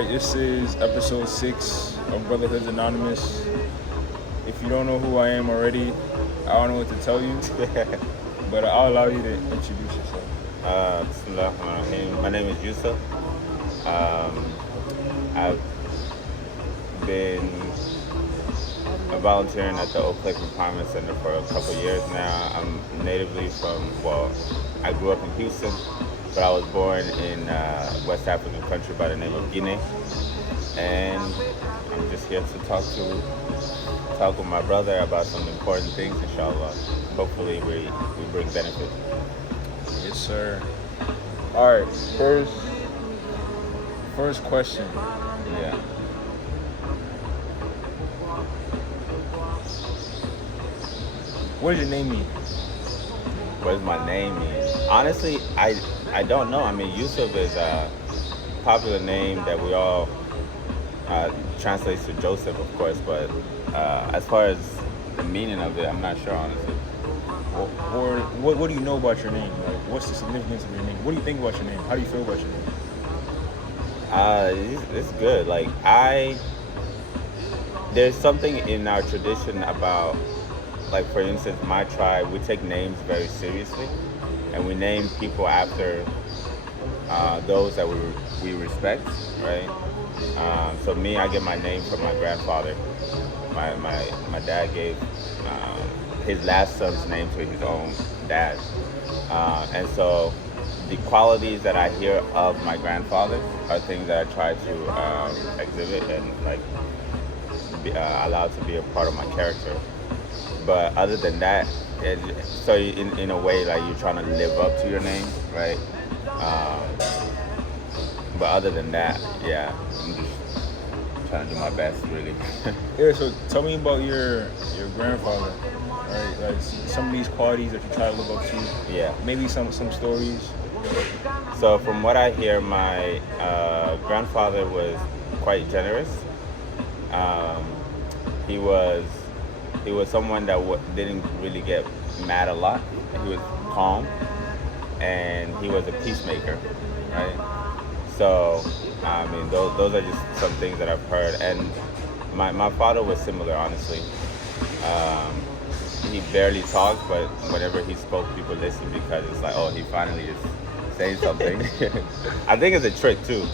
Alright, this is episode 6 of Brotherhood Anonymous. If you don't know who I am already, I don't know what to tell you, but I'll allow you to introduce yourself. My name is Yusuf. I've been volunteering at the Oak Lake Empowerment Center for a couple years now. I'm natively I grew up in Houston, but I was born in West African country by the name of Guinea. And I'm just here to talk with my brother about some important things, inshallah. Hopefully we bring benefit. Yes, sir. Alright, first question. Yeah. What does your name mean? What does my name mean? Honestly, I don't know. I mean, Yusuf is a popular name that we all translates to Joseph, of course, but as far as the meaning of it, I'm not sure, honestly. Or what do you know about your name? Like, what's the significance of your name? What do you think about your name? How do you feel about your name? It's good. Like, there's something in our tradition about, like, for instance, my tribe, we take names very seriously, and we name people after those that we respect, right? So me, I get my name from my grandfather. My dad gave his last son's name to his own dad. And so the qualities that I hear of my grandfather are things that I try to exhibit and be allowed to be a part of my character. But other than that, so in a way, like, you're trying to live up to your name, right? But other than that, yeah, I'm just trying to do my best, really. Yeah, so tell me about your grandfather, right? Like, some of these qualities that you try to live up to. Yeah. Maybe some stories. So from what I hear, my grandfather was quite generous. He was someone that didn't really get mad a lot. He was calm, and he was a peacemaker, right? So, I mean, those are just some things that I've heard. And my father was similar, honestly. He barely talked, but whenever he spoke, people listened because it's like, oh, he finally is saying something. I think it's a trick, too.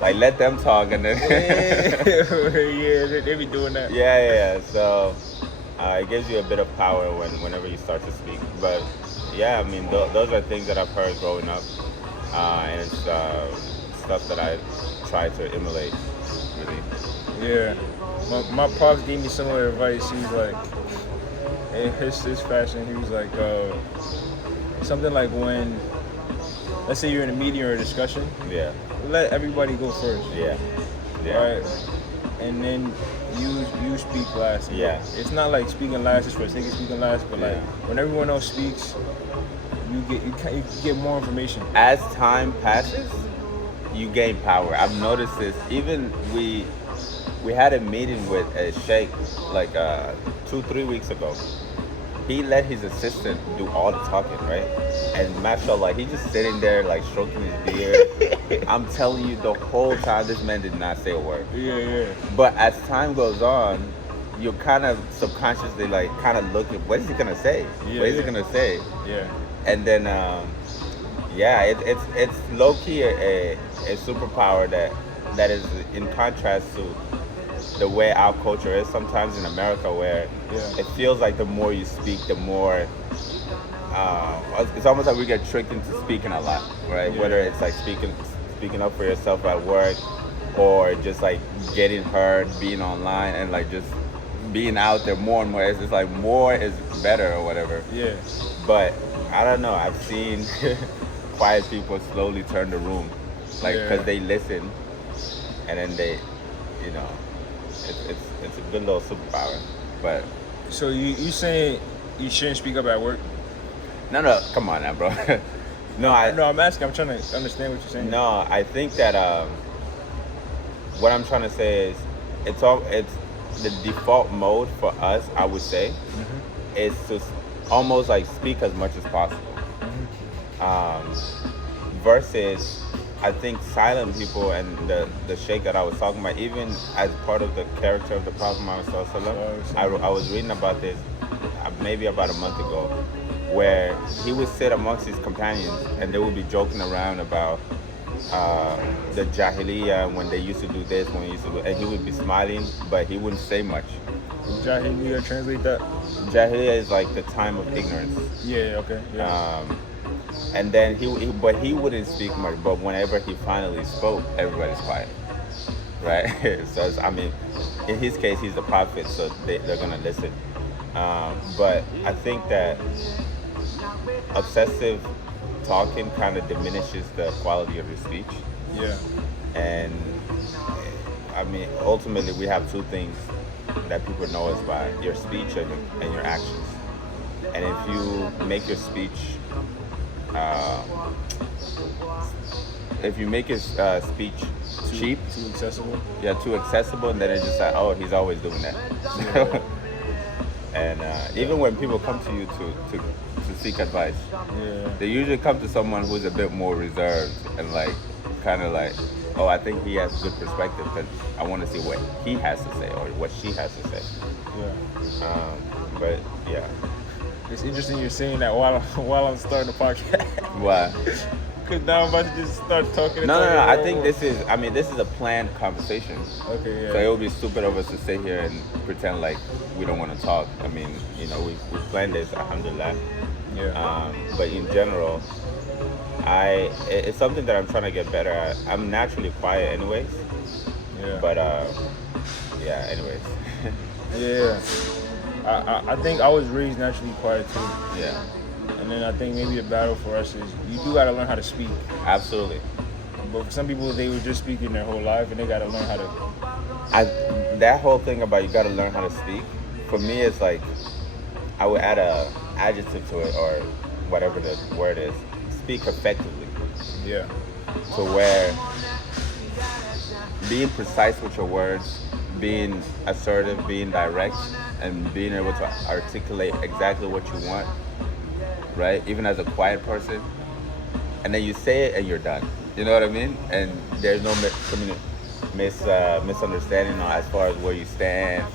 Like, let them talk and then... yeah, they be doing that. Yeah. So, it gives you a bit of power whenever you start to speak. But, yeah, I mean, those are things that I've heard growing up. And it's stuff that I try to emulate, really. Yeah. My pops gave me similar advice. He was like, in his fashion, he was like, something like when, let's say you're in a meeting or a discussion, Yeah. let everybody go first. Yeah. Right? And then you speak last. Yeah. It's not like speaking last is for the sake of speaking last, but like when everyone else speaks, you get more information. As time passes, you gain power. I've noticed this. Even we had a meeting with a sheikh like 2-3 weeks ago. He let his assistant do all the talking, right? And mashallah, he just sitting there like stroking his beard. I'm telling you, the whole time this man did not say a word. Yeah. But as time goes on, you're kind of subconsciously like kind of looking, what is he gonna say? What is he gonna say? Yeah. And then it's low key a superpower that is in contrast to the way our culture is sometimes in America, where it feels like the more you speak, the more it's almost like we get tricked into speaking a lot, right? Yeah. Whether it's like speaking up for yourself at work, or just like getting heard, being online, and like just being out there more and more. It's like more is better or whatever. Yeah. But I don't know. I've seen quiet people slowly turn the room, like, because they listen, and then they, it's a good little superpower. But so you saying you shouldn't speak up at work? No, come on now, bro. No, I'm asking. I'm trying to understand what you're saying. No, I think that what I'm trying to say is it's the default mode for us, I would say, is to almost like speak as much as possible. Versus I think silent people and the sheikh that I was talking about, even as part of the character of the Prophet Muhammad Sallallahu Alaihi Wasallam, I was reading about this maybe about a month ago, where he would sit amongst his companions and they would be joking around about the Jahiliyyah, when they used to do this, when they used to do, and he would be smiling, but he wouldn't say much. Jahiliyyah, translate that. Jahiliyyah is like the time of ignorance. Yeah. Okay. Yeah. And then but he wouldn't speak much. But whenever he finally spoke, everybody's quiet, right? So I mean, in his case, he's the prophet, so they're gonna listen. But I think that obsessive talking kind of diminishes the quality of your speech. Yeah. And I mean, ultimately, we have two things that people know us by: your speech and your actions. And if you make your speech speech cheap, too accessible. Yeah, too accessible, and then it's just like, oh, he's always doing that. Yeah. And even when people come to you to seek advice, Yeah. they usually come to someone who's a bit more reserved and like kind of like, oh, I think he has good perspective because I want to see what he has to say or what she has to say. Yeah. But yeah. It's interesting you're saying that while I'm starting the podcast. Why? Because now I'm about to just start talking. No. I think this is a planned conversation. Okay, yeah. So it would be stupid of us to sit here and pretend like we don't want to talk. I mean, we planned this, alhamdulillah. Yeah. But in general, it's something that I'm trying to get better at. I'm naturally quiet anyways. Yeah. But yeah, anyways. Yeah. I think I was raised naturally quiet too. Yeah. And then I think maybe the battle for us is you do got to learn how to speak. Absolutely. But for some people, they were just speaking their whole life, and they got to learn how to. That whole thing about you got to learn how to speak, for me, it's like I would add a adjective to it or whatever the word is. Speak effectively. Yeah. To where being precise with your words, being assertive, being direct, and being able to articulate exactly what you want, right? Even as a quiet person, and then you say it and you're done. You know what I mean? And there's no misunderstanding as far as where you stand.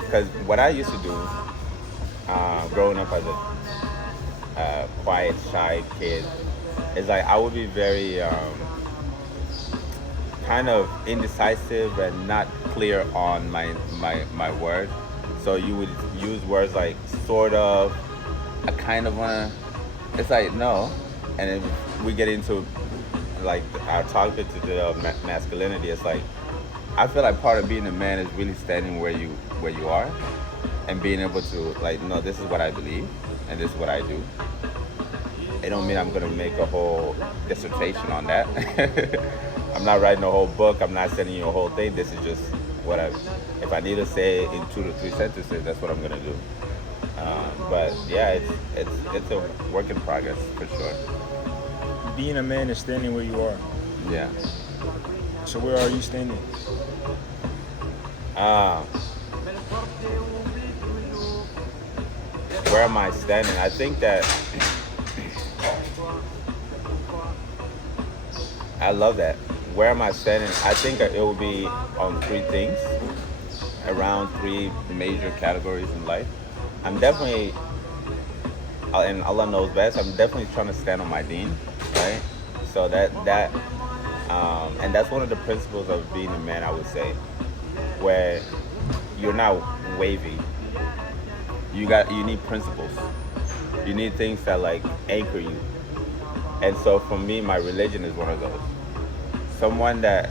Because what I used to do, growing up as a quiet, shy kid, is like I would be very kind of indecisive and not clear on my words. So you would use words like sort of, I kind of wanna. It's like no, and then we get into like our topic today of masculinity. It's like I feel like part of being a man is really standing where you are, and being able to like, no, this is what I believe, and this is what I do. It don't mean I'm gonna make a whole dissertation on that. I'm not writing a whole book. I'm not sending you a whole thing. This is just what if I need to say it in 2 to 3 sentences, that's what I'm gonna do. But yeah, it's a work in progress for sure. Being a man is standing where you are. Yeah. So where are you standing? Where am I standing? I think that I love that. Where am I standing? I think that it will be on 3 things, around 3 major categories in life. I'm definitely, and Allah knows best, I'm definitely trying to stand on my deen, right? So and that's one of the principles of being a man, I would say, where you're not wavy. You need principles. You need things that like anchor you. And so for me, my religion is one of those. Someone that,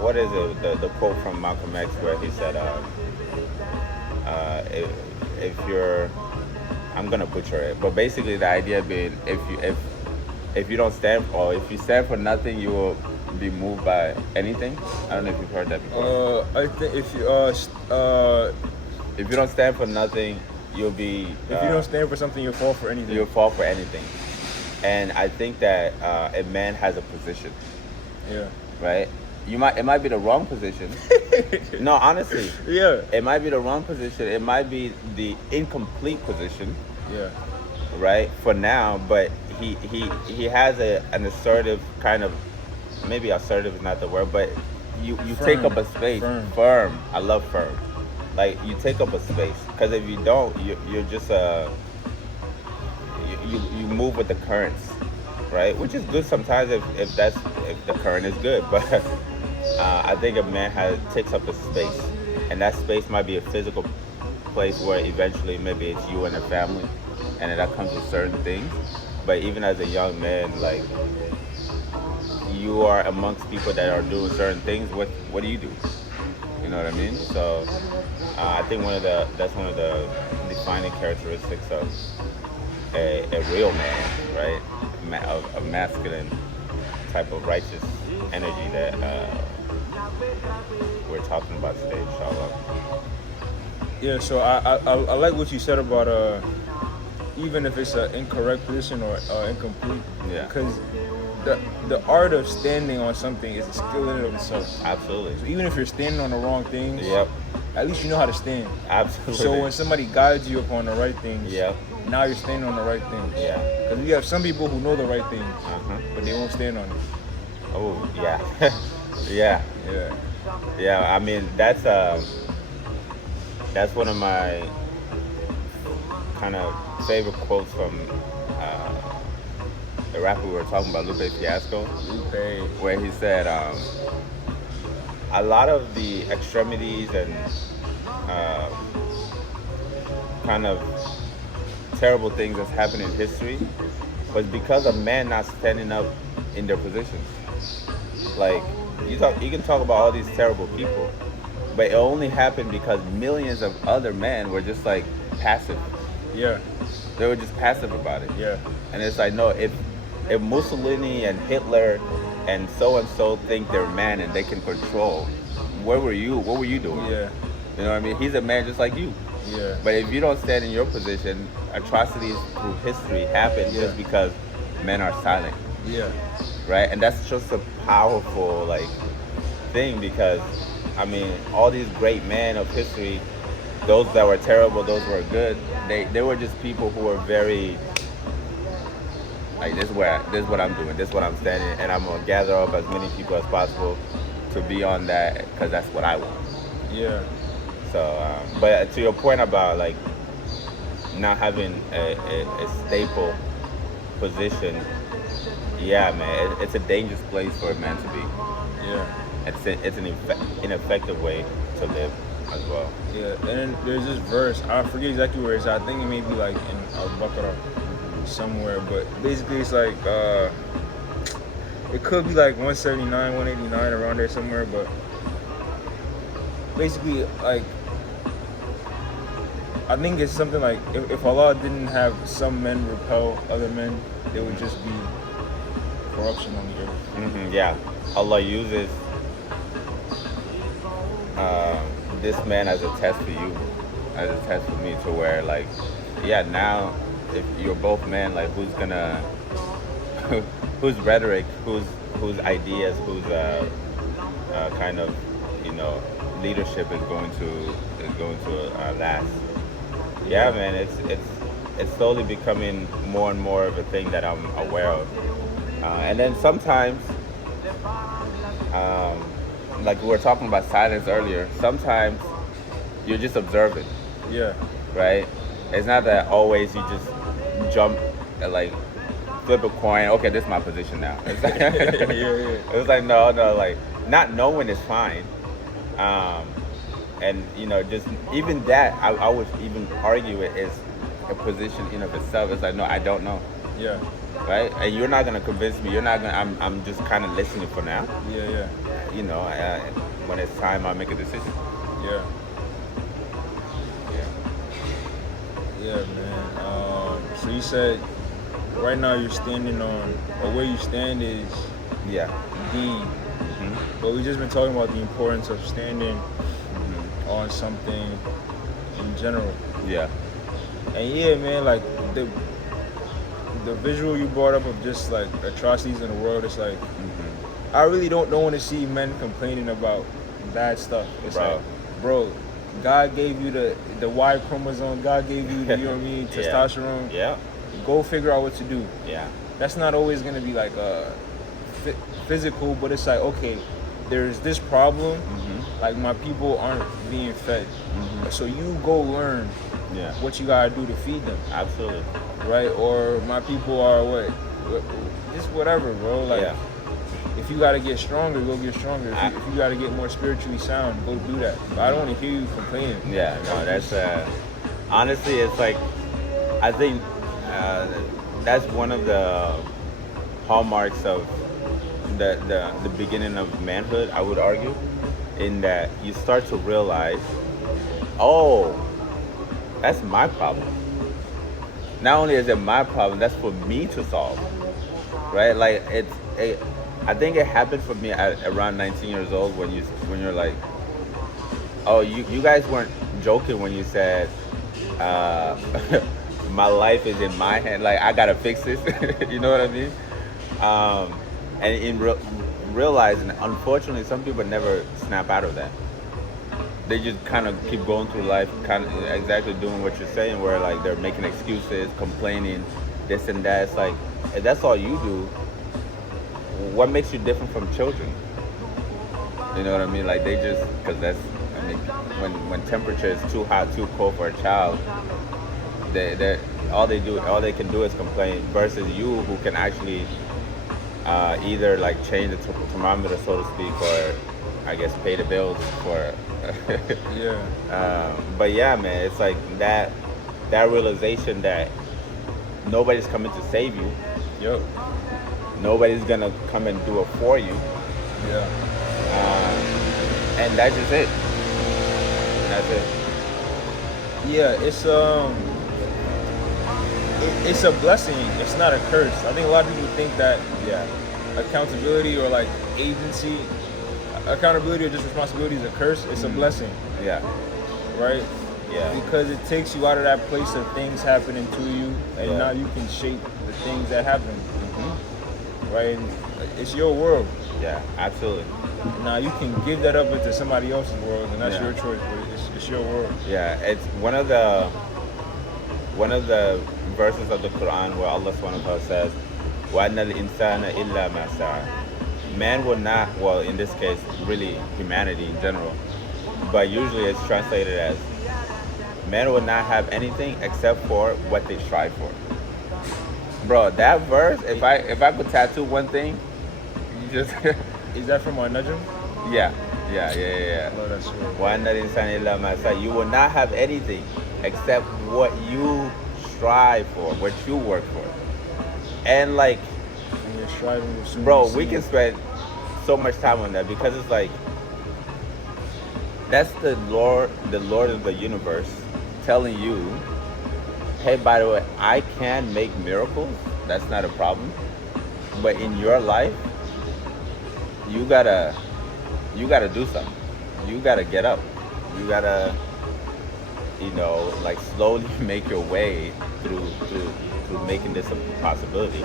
what is it? The quote from Malcolm X where he said, if you're, I'm gonna butcher it, but basically the idea being if you don't stand, or if you stand for nothing, you will be moved by anything. I don't know if you've heard that before. I think if you don't stand for nothing, you'll be. If you don't stand for something, you'll fall for anything. You'll fall for anything. And I think that a man has a position. Yeah. Right? It might be the wrong position. No, honestly. Yeah. It might be the wrong position. It might be the incomplete position. Yeah. Right? For now, but he has an assertive kind of maybe assertive is not the word, but you Firm. take up a space. Firm. I love firm. Like you take up a space, because if you don't, you're just you move with the currents, right? Which is good sometimes if the current is good, but I think a man takes up a space, and that space might be a physical place where eventually maybe it's you and a family, and then that comes with certain things. But even as a young man, like you are amongst people that are doing certain things. What do you do? You know what I mean? So I think that's one of the defining characteristics of a real man, right? A masculine type of righteous energy that we're talking about today, inshallah. Yeah, so I like what you said about even if it's an incorrect position or incomplete. Yeah. Because the art of standing on something is a skill in and of itself. Absolutely. So even if you're standing on the wrong things, Yep. at least you know how to stand. Absolutely. So when somebody guides you upon the right things, Yep. now you're standing on the right things. Yeah. Because we have some people who know the right things, but they won't stand on it. Oh yeah. Yeah. Yeah. Yeah. I mean that's one of my kind of favorite quotes from the rapper we were talking about, Lupe Fiasco, Lupe. where he said a lot of the extremities and kind of terrible things that's happened in history was because of men not standing up in their positions. Like you can talk about all these terrible people, but it only happened because millions of other men were just like passive. Yeah. They were just passive about it. Yeah. And it's like, no, if Mussolini and Hitler and so think they're man and they can control, where were you? What were you doing? Yeah. You know what I mean? He's a man just like you. Yeah. But if you don't stand in your position, atrocities through history happen just because men are silent. Yeah. Right? And that's just a powerful thing, because I mean, all these great men of history, those that were terrible, those were good, they were just people who were very like, this is what I'm doing, this is what I'm standing, and I'm gonna gather up as many people as possible to be on that, because that's what I want. Yeah. So, but to your point about not having a staple position, yeah, man, it's a dangerous place for a man to be. Yeah. It's an ineffective way to live as well. Yeah, and then there's this verse, I forget exactly where it's at. I think it may be like in Al-Baqarah somewhere, but basically it's like, it could be like 179, 189, around there somewhere, but basically, like, I think it's something like, if Allah didn't have some men repel other men, there would just be corruption on the earth. Yeah, Allah uses this man as a test for you, as a test for me, to where now if you're both men, who's gonna whose rhetoric, whose ideas, whose kind of leadership is going to last. Yeah, man, it's slowly becoming more and more of a thing that I'm aware of, and then sometimes like we were talking about silence earlier, sometimes you're just observing. Yeah. Right? It's not that always you just jump, flip a coin, okay, this is my position now. It's like, it's like no, not knowing is fine. And, just even that, I would even argue it is a position in of itself. It's like, no, I don't know. Yeah. Right? And you're not going to convince me. You're not going to, I'm just kind of listening for now. Yeah. When it's time, I'll make a decision. Yeah. Yeah, man. So you said right now you're standing on, or where you stand is deed. But we've just been talking about the importance of standing on something in general. Yeah. And yeah, man, the visual you brought up of just atrocities in the world, it's like, I really don't want to see men complaining about bad stuff. It's bro, God gave you the Y chromosome, God gave you the, testosterone. Yeah. Go figure out what to do. Yeah. That's not always going to be physical, but it's like, okay, there's this problem. Like my people aren't being fed, so you go learn what you gotta do to feed them. Absolutely. Right? Or my people are just whatever, bro. Like if you gotta get stronger, go get stronger. If you gotta get more spiritually sound, go do that. But I don't want to hear you complaining. Yeah, no, that's honestly, it's like I think that's one of the hallmarks of the beginning of manhood, I would argue, in that you start to realize, oh, that's my problem. Not only is it my problem, that's for me to solve, right? Like I think it happened for me at around 19 years old when you're like, oh, you guys weren't joking when you said, my life is in my hand. Like I gotta fix this. You know what I mean? And in realizing, unfortunately, some people never snap out of that. They just kind of keep going through life, kind of exactly doing what you're saying, where like they're making excuses, complaining, this and that. It's like, if that's all you do, what makes you different from children? You know what I mean? Like they just, because that's, I mean, when temperature is too hot, too cold for a child, they all they can do is complain. Versus you, who can actually either like change the thermometer, so to speak, or I guess pay the bills for. But yeah, man, it's like that realization that nobody's coming to save you. Yep. Nobody's gonna come and do it for you. Yeah. And that's just it. That's it. Yeah, it's a blessing. It's not a curse. I think a lot of people think that accountability or like agency, accountability or just responsibility is a curse. It's a blessing. Yeah. Right? Yeah. Because it takes you out of that place of things happening to you, and now you can shape the things that happen. Right? And it's your world. Yeah, absolutely. Now you can give that up into somebody else's world, and that's your choice. But it's your world. Yeah, it's one of the verses of the Quran where Allah subhanahu wa ta'ala says, وَأَنَّ الْإِنسَانَ إِلَّا مَا سَعَى. Man will not, well, in this case, really humanity in general, but usually it's translated as man will not have anything except for what they strive for. Bro, that verse, if I could tattoo one thing, you just Is that from our Najm? Yeah. Oh, that's true. وَأَنَّ الْإِنسَانَ إِلَّا مَا سَعَى. You will not have anything except what you strive for, what you work for. And like, And you're striving with soon bro, to we see. can spend so much time on that because it's like, that's the Lord of the universe telling you, hey, by the way, I can make miracles. That's not a problem. But in your life, you gotta do something. You gotta get up. You gotta, like slowly make your way through making this a possibility.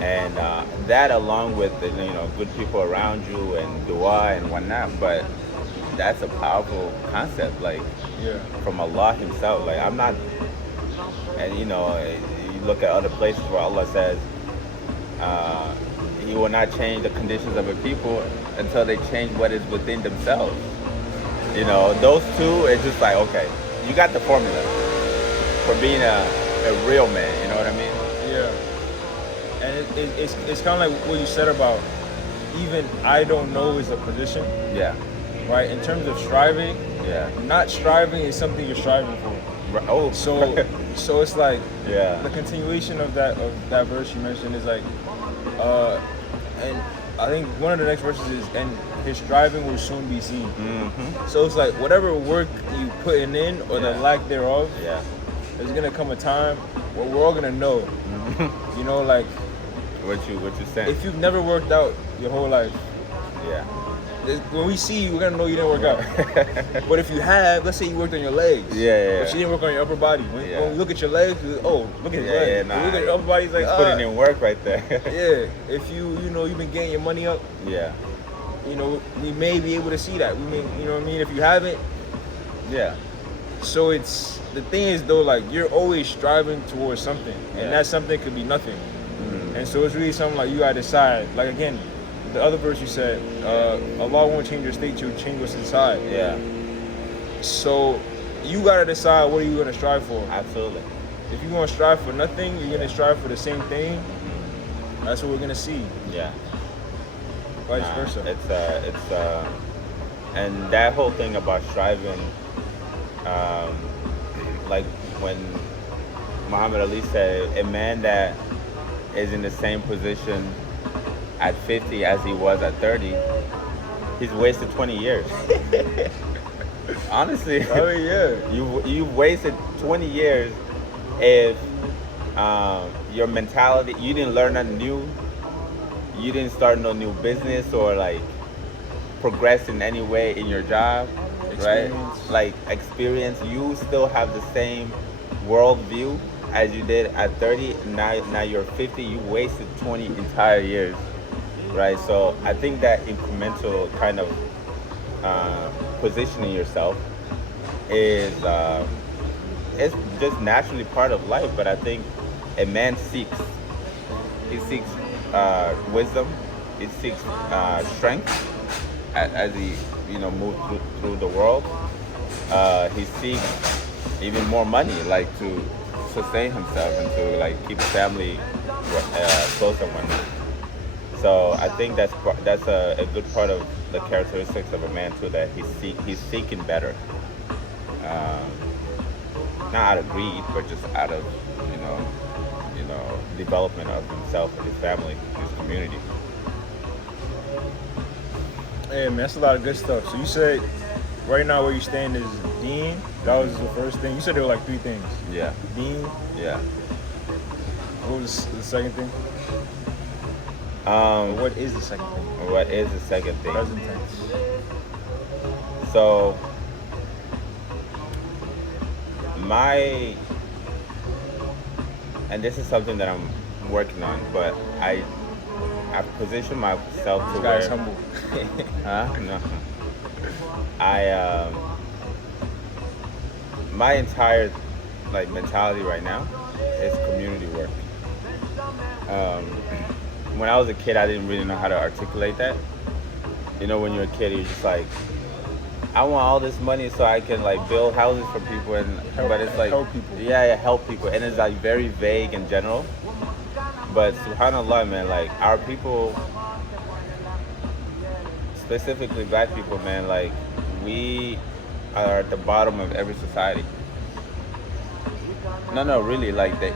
And that, along with the good people around you and dua and whatnot. But that's a powerful concept, like from Allah Himself. Like I'm not, and you look at other places where Allah says, He will not change the conditions of a people until they change what is within themselves. Those two, it's just like, okay, you got the formula for being a real man. You know what I mean? Yeah. And it's kind of like what you said about even I don't know is a position. Yeah. Right? In terms of striving, not striving is something you're striving for. Oh. So it's like the continuation of that verse you mentioned is like, and I think one of the next verses is, and his striving will soon be seen. So it's like whatever work you putting in or the lack thereof, there's gonna come a time where we're all gonna know. Like what you saying? If you've never worked out your whole life, when we see you, we're gonna know you didn't work out. But if you have, let's say you worked on your legs, but you didn't work on your upper body. When we look at your legs, look at his legs. When we look at your upper body, it's like putting in work right there. If you've been getting your money up, we may be able to see that. We may, what I mean. If you haven't, So the thing is though, like you're always striving towards something, and that something could be nothing. And so it's really something like you gotta decide. Like again, the other verse you said, Allah won't change your state, you'll change what's inside. Yeah, So you gotta decide what are you gonna strive for. absolutely. If you're gonna strive for nothing, you're gonna strive for the same thing. That's what we're gonna see. Yeah. Vice versa. And that whole thing about striving, like when Muhammad Ali said, a man that is in the same position at 50 as he was at 30, he's wasted 20 years. Honestly, Oh yeah. you wasted 20 years if your mentality, you didn't learn nothing new, you didn't start no new business or like progress in any way in your job, right? Experience. Like experience, you still have the same world view as you did at 30. Now you're 50, you wasted 20 entire years, right? So I think that incremental kind of positioning yourself is it's just naturally part of life. But I think a man seeks wisdom, he seeks strength as he moves through the world. He seeks even more money, like to sustain himself and to like keep his family close and whatnot. So I think that's a good part of the characteristics of a man too, that he's seeking better, not out of greed, but just out of development of himself and his family, his community. Hey man, that's a lot of good stuff. So you said right now where you stand is Dean. That was the first thing. You said there were like three things. Yeah, Dean. yeah. What was the second thing? What is the second thing? What is the second thing? Present tense. So and this is something that I'm working on, but I've positioned myself to This guy is where, humble. No. My entire like mentality right now is community work. When I was a kid, I didn't really know how to articulate that. When you're a kid, you're just like, I want all this money so I can like build houses for people, but it's like Help people. Yeah, help people, and it's like very vague and general. But subhanallah, man, like our people, specifically black people, man, like we are at the bottom of every society. No, really, like the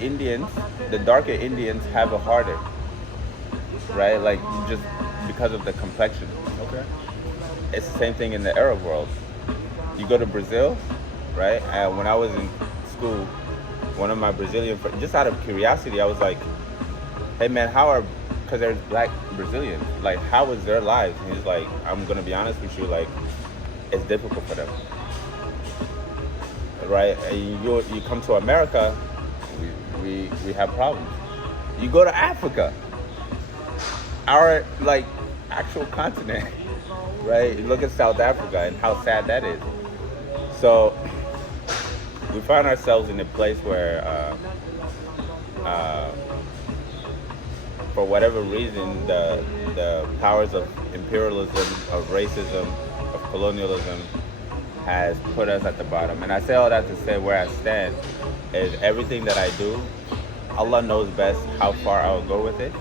Indians, the darker Indians have it harder, right? Like just because of the complexion. Okay. It's the same thing in the Arab world. You go to Brazil, right? When I was in school, one of my Brazilian friends, just out of curiosity, I was like, hey man, because there's black Brazilians, like how is their lives? And he's like, I'm gonna be honest with you, like it's difficult for them, right? And you come to America, we have problems. You go to Africa, our like actual continent, right? Look at South Africa and how sad that is. So we find ourselves in a place where, for whatever reason, the powers of imperialism, of racism, of colonialism has put us at the bottom. And I say all that to say where I stand is everything that I do, Allah knows best how far I will go with it.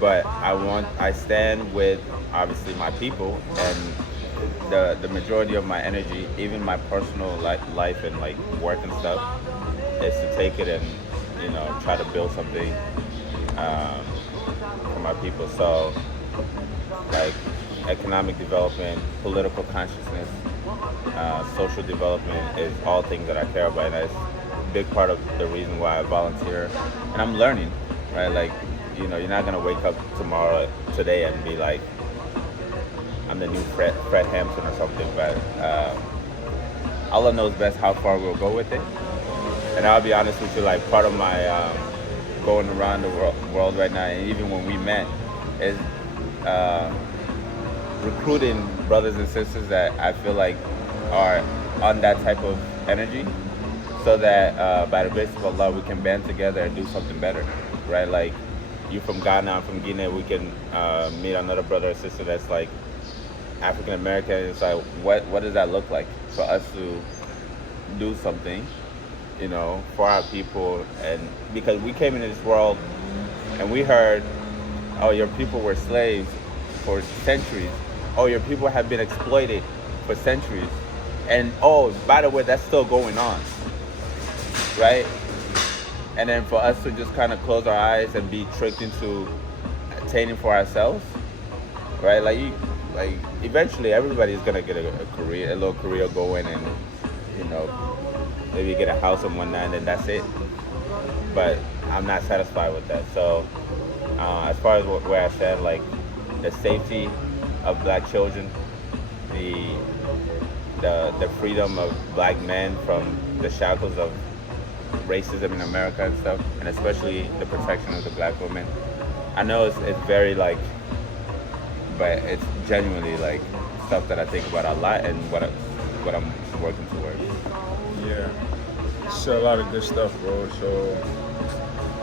But I stand with obviously my people, and the majority of my energy, even my personal life and like work and stuff, is to take it and try to build something for my people. So like economic development, political consciousness, social development is all things that I care about, and that's a big part of the reason why I volunteer. And I'm learning, right? Like you're not gonna wake up today and be like, I'm the new Fred Hampton or something, but Allah knows best how far we'll go with it. And I'll be honest with you, like part of my going around the world right now, and even when we met, is recruiting brothers and sisters that I feel like are on that type of energy, so that by the grace of Allah we can band together and do something better, right? Like you from Ghana, I'm from Guinea, we can meet another brother or sister that's like African American. It's like, what does that look like for us to do something, for our people? And because we came into this world and we heard, oh, your people were slaves for centuries. Oh, your people have been exploited for centuries. And oh, by the way, that's still going on, right? And then for us to just kind of close our eyes and be tricked into attaining for ourselves, right? Like eventually everybody's gonna get a little career going, and maybe get a house and whatnot, and then that's it. But I'm not satisfied with that. So as far as where I said, like the safety of black children, the freedom of black men from the shackles of racism in America and stuff, and especially the protection of the black woman. I know it's very like, but it's genuinely like stuff that I think about a lot and what I'm working towards. Yeah, it's a lot of good stuff, bro. So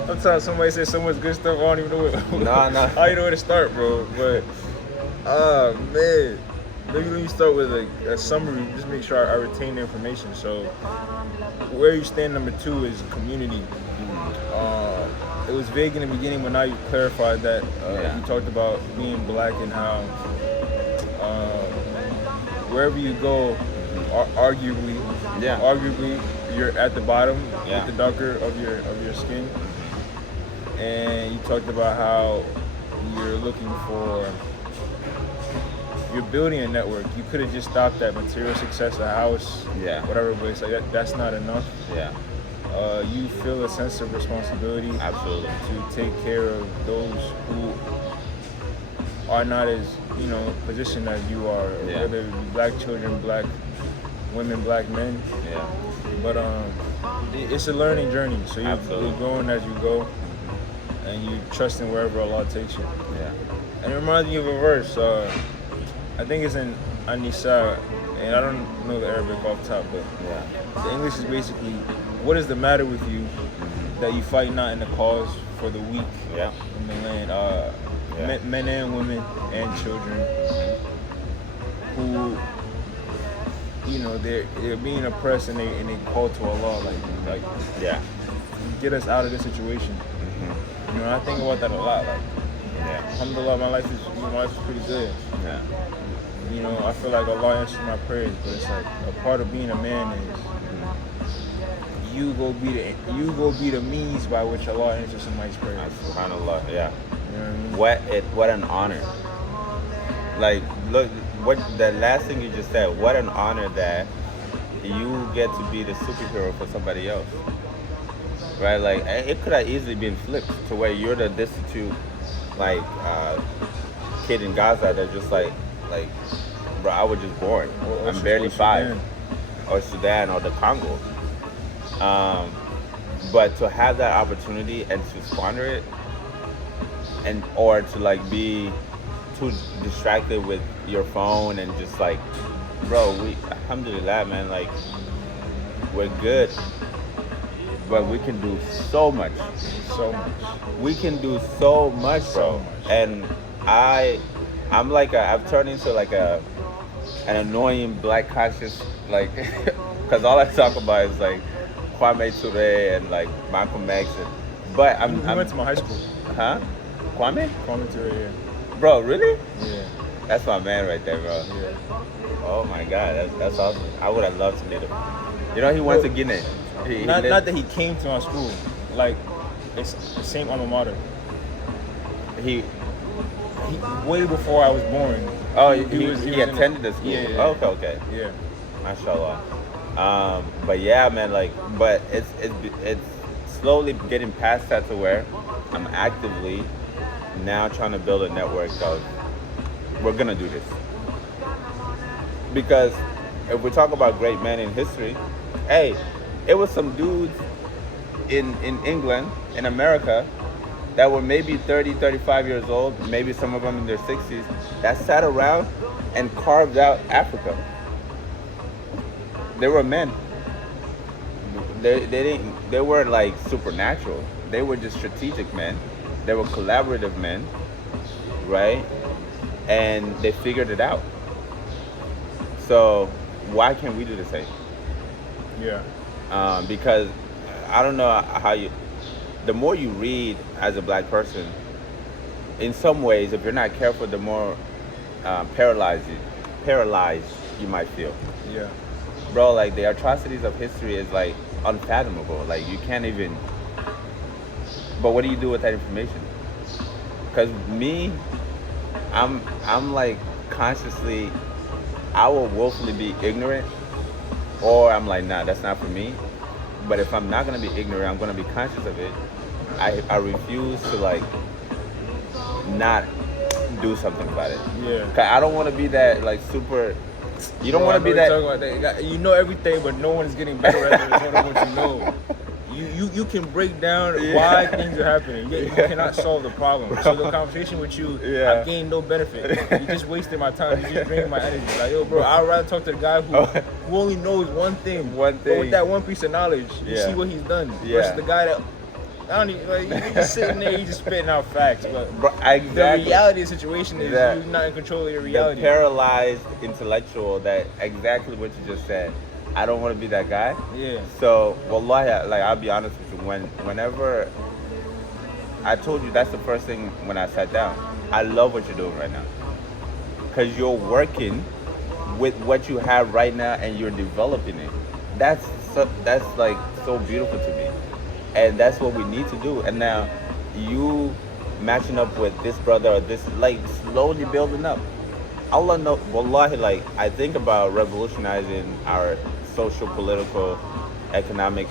sometimes somebody says so much good stuff, I don't even know I don't even know where to start, bro. But man, maybe let me start with a summary. Just make sure I retain the information. So where you stand, number 2 is community. It was vague in the beginning, but now you clarified that. You talked about being black and how wherever you go, arguably you're at the bottom with the darker of your skin. And you talked about how you're looking for, you're building a network. You could have just stopped at material success, a house, whatever, but it's like that's not enough. You feel a sense of responsibility, absolutely, to take care of those who are not as positioned as you are, whether it be black children, black women, black men. But it's a learning journey, so you're growing as you go, and you trusting wherever Allah takes you. And it reminds me of a verse. I think it's in An-Nisa, and I don't know the Arabic off top, but the English is basically, what is the matter with you that you fight not in the cause for the weak in the land? Men and women and children who, they're being oppressed, and they call to Allah, like get us out of this situation. I think about that a lot. Like, alhamdulillah, my life is pretty good. I feel like Allah answers my prayers, but it's like a part of being a man is you go be the means by which Allah answers somebody's prayers. SubhanAllah, You know what I mean? What an honor. Like, look, what the last thing you just said, what an honor that you get to be the superhero for somebody else. Right? Like, it could have easily been flipped to where you're the destitute, like, kid in Gaza that's just like, bro, I was just born. I'm barely 5. Or Sudan or the Congo. But to have that opportunity and to squander it, or to like be too distracted with your phone and just like, bro, alhamdulillah, man, like, we're good, but we can do so much. We can do so much, bro. And I'm like I've turned into like an annoying black conscious, like, because all I talk about is like Kwame Ture and like Malcolm X, but I went to my high school. Huh? Kwame Ture, yeah. Bro, really? Yeah. That's my man right there, bro. Yeah. Oh my God, that's awesome. I would have loved to meet him. He went to Guinea. Not that he came to my school. Like, it's the same alma mater. He way before I was born. Oh, he attended the school. Yeah. Oh, okay. Yeah. MashaAllah. But yeah, man, like, but it's slowly getting past that to where I'm actively now trying to build a network of, we're gonna do this. Because if we talk about great men in history, hey, it was some dudes in England, in America, that were maybe 30, 35 years old, maybe some of them in their 60s, that sat around and carved out Africa. They were men. They weren't like supernatural. They were just strategic men They were collaborative men, right? And they figured it out. So why can't we do the same? Yeah. Because I don't know how you. The more you read as a black person, in some ways, if you're not careful, the more paralyzed you might feel. Yeah. Bro, like the atrocities of history is like unfathomable. Like you can't even. But what do you do with that information? Because me, I'm like consciously, I will willfully be ignorant, or I'm like, nah, that's not for me. But if I'm not gonna be ignorant, I'm gonna be conscious of it. I refuse to like not do something about it. Yeah. Cause I don't want to be that like super. You don't want to be that. Talking about that. You know everything, but no one is getting better at the result of what you know. You can break down why things are happening. You cannot solve the problem. So the conversation with you, I gained no benefit. You just wasted my time. You just draining my energy. Like, yo, bro, I'd rather talk to the guy who only knows one thing. But with that one piece of knowledge, you see what he's done. Versus the guy that, I don't even, like, you just sitting there, you just spitting out facts. But the reality of the situation is you're not in control of your reality. The paralyzed intellectual, that exactly what you just said. I don't want to be that guy. Yeah. So, wallahi, like, I'll be honest with you. Whenever I told you, that's the first thing when I sat down. I love what you're doing right now. Because you're working with what you have right now and you're developing it. That's like so beautiful to me. And that's what we need to do. And now you matching up with this brother or this, like, slowly building up. Allah know, wallahi, like, I think about revolutionizing our social, political, economic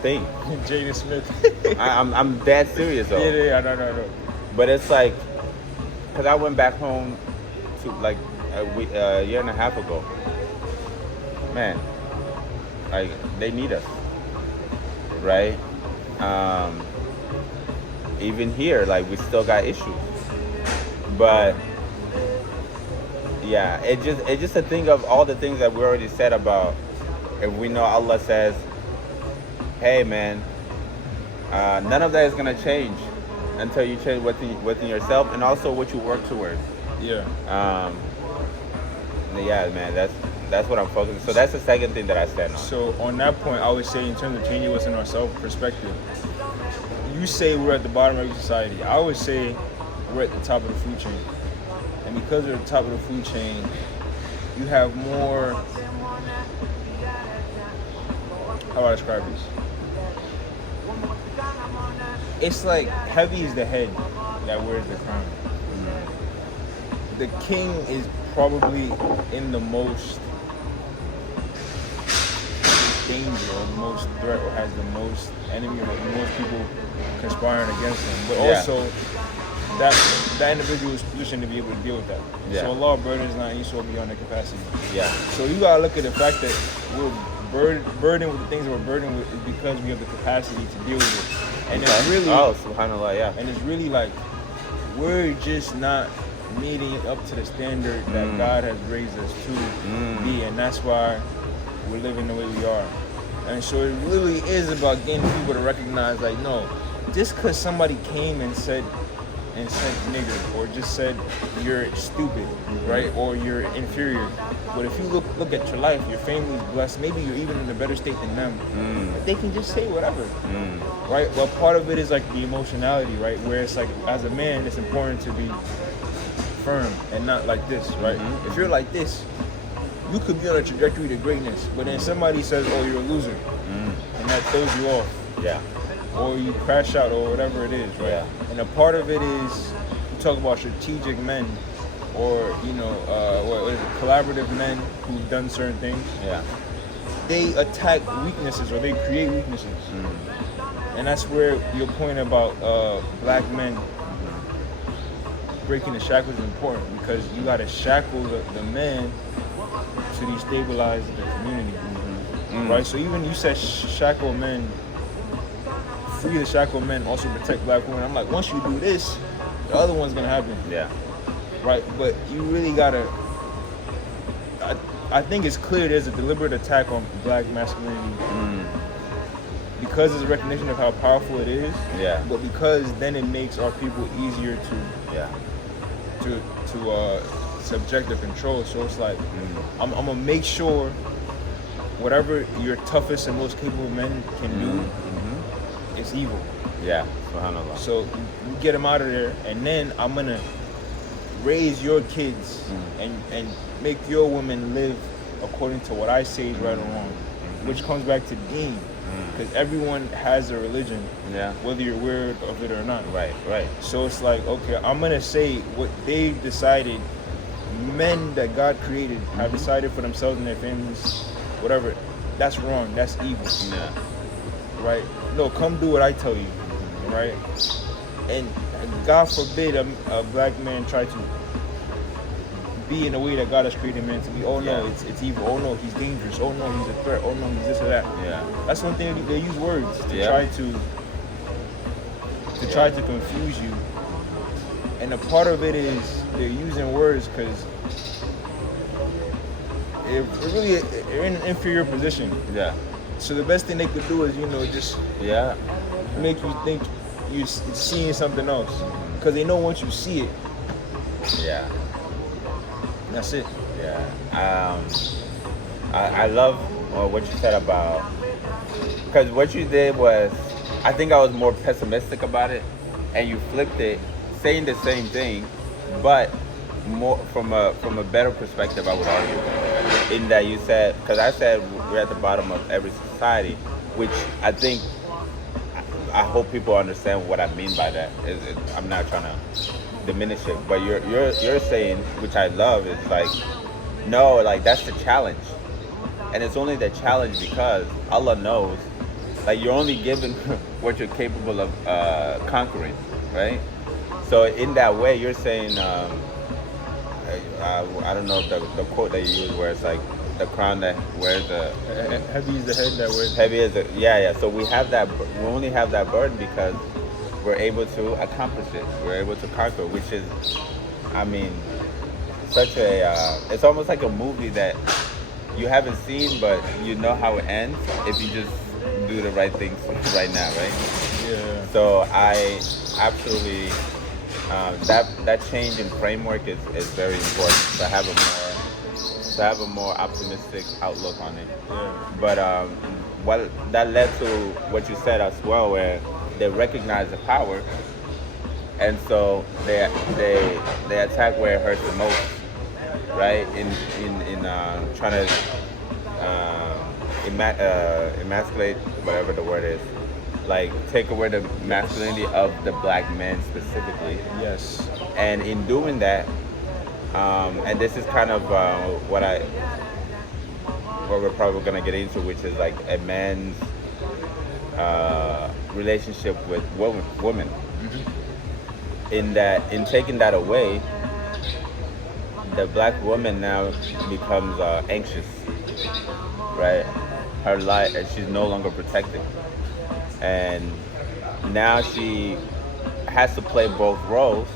thing. Jaden Smith. I'm dead serious though. Yeah, I know. But it's like, cause I went back home to like a year and a half ago. Man, like they need us, right? Even here, like we still got issues, but. Yeah, it's just a thing of all the things that we already said about. If we know Allah says, "Hey, man, none of that is gonna change until you change within yourself and also what you work towards." Yeah. Yeah, man, that's what I'm focusing. So that's the second thing that I stand on. So on that point, I would say in terms of changing what's in ourselves perspective, you say we're at the bottom of society. I would say we're at the top of the food chain. And because you're at the top of the food chain, you have more, how do I describe this? It's like heavy is the head that wears the crown. The king is probably in the most danger or the most threat or has the most enemy or the most people conspiring against him. But also, that individual is positioned to be able to deal with that. Yeah. So Allah burdens not you so beyond their capacity. Yeah. So you gotta look at the fact that we're burdened with the things that we're burdened with is because we have the capacity to deal with it. And it's really subhanallah, yeah. And it's really like we're just not meeting up to the standard that God has raised us to be, and that's why we're living the way we are. And so it really is about getting people to recognize, like, no, just because somebody came and said nigger, or just said you're stupid, right, or you're inferior. But if you look at your life, your family's blessed, maybe you're even in a better state than them, but they can just say whatever, right? But part of it is like the emotionality, right, where it's like, as a man, it's important to be firm and not like this, right? If you're like this, you could be on a trajectory to greatness, but then somebody says, oh, you're a loser, and that throws you off. Yeah. Or you crash out, or whatever it is, right? Yeah. And a part of it is, you talk about strategic men, or, what is it, collaborative men who've done certain things. Yeah. They attack weaknesses, or they create weaknesses. And that's where your point about black men breaking the shackles is important, because you got to shackle the men to destabilize the community, right? So even you said shackle men, free the shackled men, also protect black women. I'm like, once you do this, the other one's gonna happen. Yeah. Right? But you really gotta, I think it's clear there's a deliberate attack on black masculinity because it's a recognition of how powerful it is. Yeah. But because then it makes our people easier to Yeah. subject or control. So it's like I'm gonna make sure whatever your toughest and most capable men can do is evil. Yeah. Subhanallah. So you get them out of there, and then I'm gonna raise your kids and make your women live according to what I say is right or wrong, which comes back to deen, because everyone has a religion, whether you're aware of it or not. Right. So it's like, okay, I'm gonna say what they've decided. Men that God created have decided for themselves and their families, whatever. That's wrong. That's evil. Yeah. Right? No, come do what I tell you. Right? And God forbid a black man try to be in the way that God has created man to be. Oh no, it's evil. Oh no, he's dangerous. Oh no, he's a threat. Oh no, he's this or that. Yeah. That's one thing they use words to try to confuse you. And a part of it is they're using words because they're in an inferior position. Yeah. So the best thing they could do is, just make you think you're seeing something else. Because they know once you see it, that's it. Yeah. I love what you said about, because what you did was, I think I was more pessimistic about it, and you flipped it, saying the same thing, but more from a better perspective, I would argue. In that you said, because I said we're at the bottom of every society, which I think, I hope people understand what I mean by that. I'm not trying to diminish it, but you're saying, which I love, is like, no, like that's the challenge, and it's only the challenge because Allah knows, like you're only given what you're capable of conquering, right? So in that way, you're saying, I don't know the quote that you use where it's like the crown that wears the heavy is the head that wears heavy is the So we only have that burden because we're able to accomplish it. We're able to conquer, which is, I mean, such a it's almost like a movie that you haven't seen, but you know how it ends if you just do the right things right now, right? Yeah. So I absolutely that change in framework is very important to have a more optimistic outlook on it. Yeah. But what that led to what you said as well, where they recognize the power, and so they attack where it hurts the most, right? In trying to emasculate, whatever the word is, like take away the masculinity of the black man specifically. Yes. And in doing that, and this is kind of what we're probably gonna get into, which is like a man's relationship with women. In taking that away, the black woman now becomes anxious, right? Her life, she's no longer protected, and now she has to play both roles.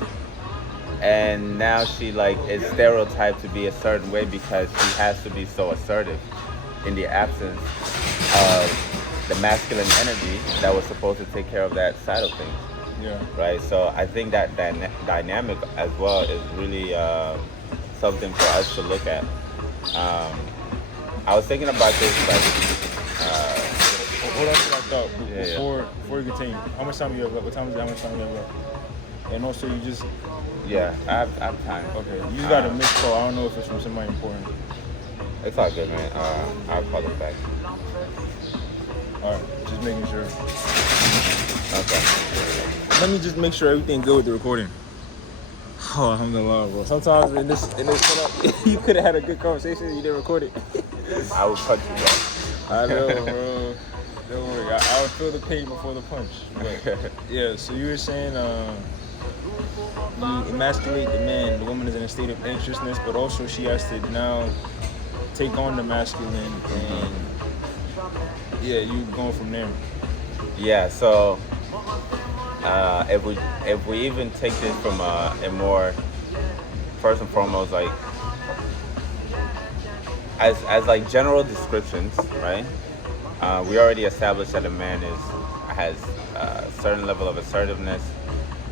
And now she is stereotyped to be a certain way because she has to be so assertive in the absence of the masculine energy that was supposed to take care of that side of things. Yeah. Right. So I think that dynamic as well is really something for us to look at. I was thinking about this hold on to that thought before you continue. How much time do you have left? What time is it? How much time do you have left? And also, you just... Yeah, I have time. Okay, you just got a missed call. I don't know if it's from somebody important. It's all good, man. I'll call it back. All right, just making sure. Okay. Let me just make sure everything's good with the recording. Oh, alhamdulillah, bro. Sometimes in this setup, you could have had a good conversation. You didn't record it. I would punch you, bro. I know, bro. Don't worry. I would feel the pain before the punch. But, yeah, so you were saying you emasculate the man. The woman is in a state of anxiousness, but also she has to now take on the masculine. And, yeah, you going from there. Yeah, so if we even take this from a more, first and foremost, like as like general descriptions, right? We already established that a man has a certain level of assertiveness,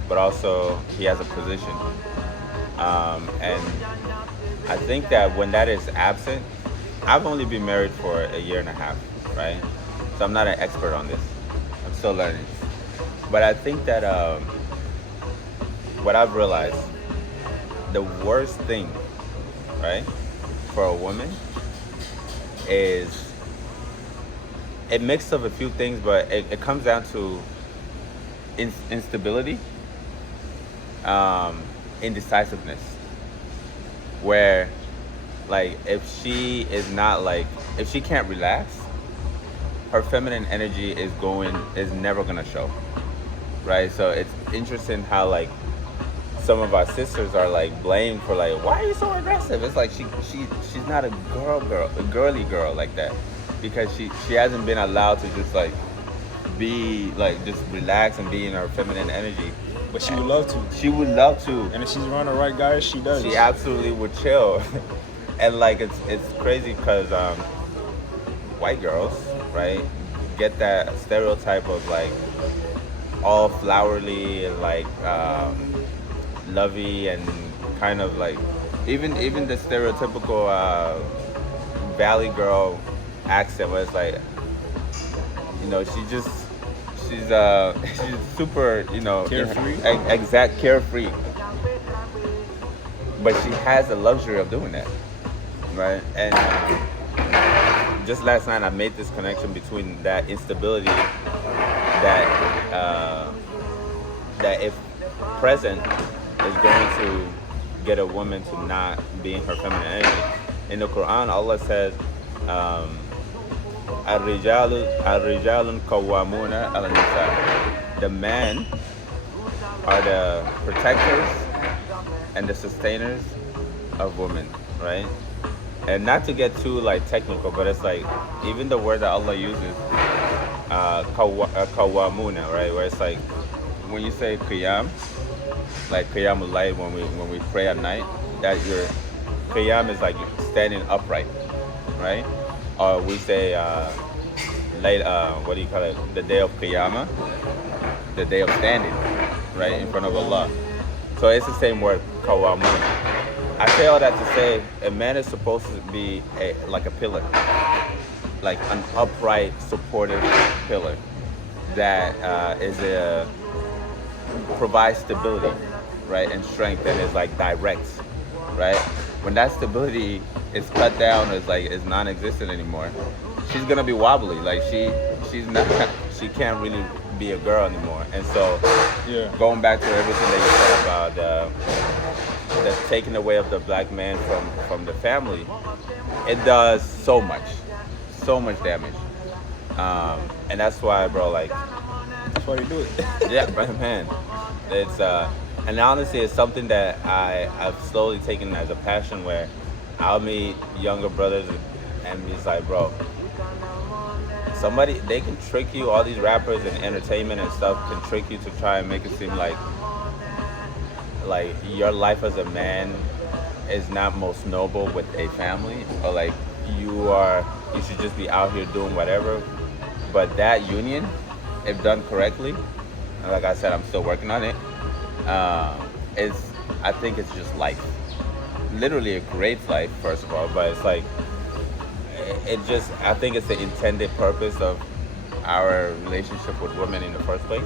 but also he has a position. And I think that when that is absent, I've only been married for a year and a half, right? So I'm not an expert on this. I'm still learning. But I think that what I've realized, the worst thing, right, for a woman is a mix of a few things, but it comes down to instability, indecisiveness, where like if she is not like if she can't relax, her feminine energy is never gonna show, right? So it's interesting how like some of our sisters are like blamed for like, why are you so aggressive? It's like she's not a girly girl like that, because she hasn't been allowed to just like be like just relax and be in her feminine energy. But she would love to. She would love to. And if she's around the right guys, she does. She absolutely would chill. And like it's crazy because white girls, right, get that stereotype of like all flowery and like lovey and kind of like even the stereotypical valley girl accent where it's like, you know, she's super, you know, carefree. Exact carefree. But she has the luxury of doing that, right? And just last night I made this connection between that instability that if present is going to get a woman to not be in her feminine energy. In the Quran, Allah says, "Ar-rijalun qawwamuna 'ala nisa." The men are the protectors and the sustainers of women, right? And not to get too like technical, but it's like even the word that Allah uses, qawwamuna, right? Where it's like when you say qiyam, like qiyamul layl when we pray at night, that your qiyam is like standing upright, right? Or we say what do you call it? The day of qiyamah, the day of standing, right, in front of Allah. So it's the same word, qawamun. I say all that to say a man is supposed to be like a pillar, like an upright, supportive pillar that provides stability, right, and strength, and is like direct, right? When that stability is cut down, or is non-existent anymore, she's gonna be wobbly. Like she can't really be a girl anymore. And so, yeah, going back to everything that you said about the taking away of the black man from the family, it does so much damage. And that's why, bro, like, that's why you do it. yeah, man, it's and honestly, it's something that I've slowly taken as a passion, where I'll meet younger brothers and he's like, bro, they can trick you, all these rappers and entertainment and stuff can trick you to try and make it seem like your life as a man is not most noble with a family, or like you should just be out here doing whatever. But that union, if done correctly, and like I said, I'm still working on it, I think it's just life. Literally, it creates life, first of all, but it's like, I think it's the intended purpose of our relationship with women in the first place.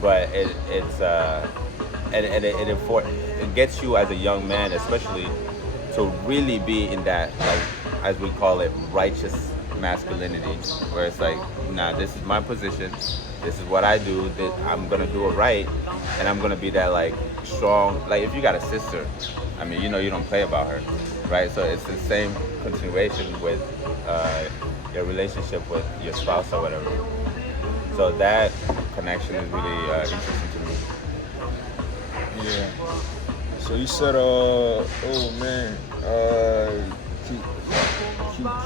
But it gets you as a young man, especially, to really be in that, like, as we call it, righteous masculinity, where it's like, nah, this is my position, this is what I do, I'm gonna do it right, and I'm gonna be that like strong. Like if you got a sister, I mean, you know, you don't play about her, right? So it's the same continuation with your relationship with your spouse or whatever. So that connection is really interesting to me. Yeah. So you said,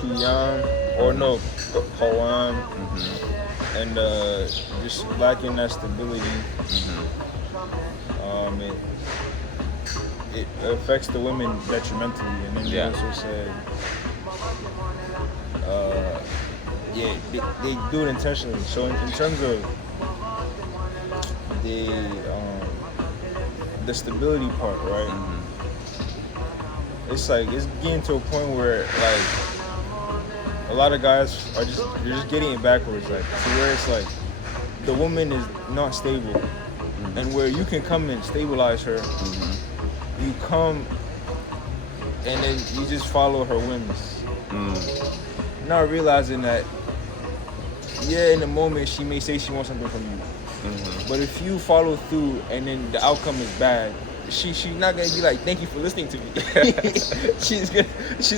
Kiyam, or no, Poem, and just lacking that stability. It affects the women detrimentally. And then you also said they do it intentionally. So in terms of the stability part, right? It's like it's getting to a point where like a lot of guys are they're just getting it backwards, like to where it's like the woman is not stable, and where you can come and stabilize her, you come and then you just follow her whims, not realizing that in the moment she may say she wants something from you, but if you follow through and then the outcome is bad, she's not gonna be like, thank you for listening to me. she's